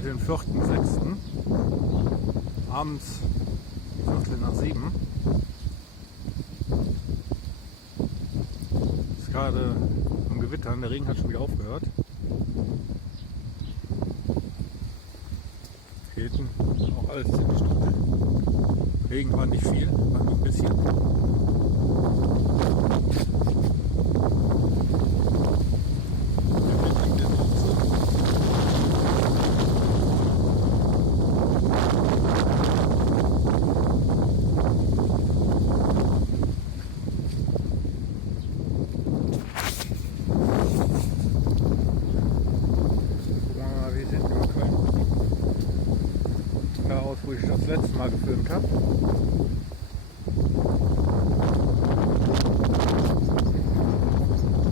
heute den 4.6. abends 7:15. Es ist gerade am Gewittern, der Regen hat schon wieder aufgehört. Hier hinten auch alles ziemlich dunkel. Regen war nicht viel, war nur ein bisschen. Aus, wo ich das letzte Mal gefilmt habe.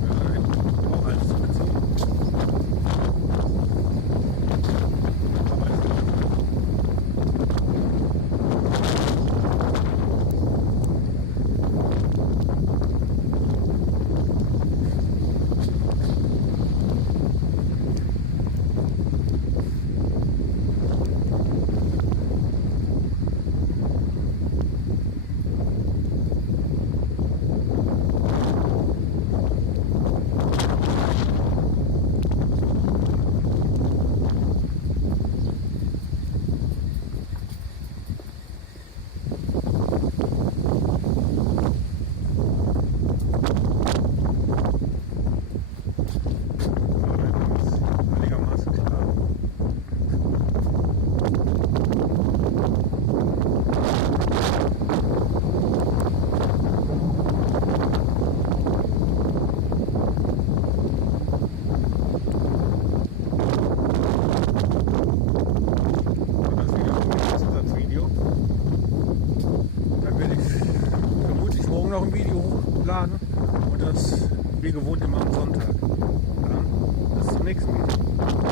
Ja, da hinten auch alles zugezogen. Aber ist gut. Noch ein Video hochladen und das wie gewohnt immer am Sonntag. Ja, bis zum nächsten Video.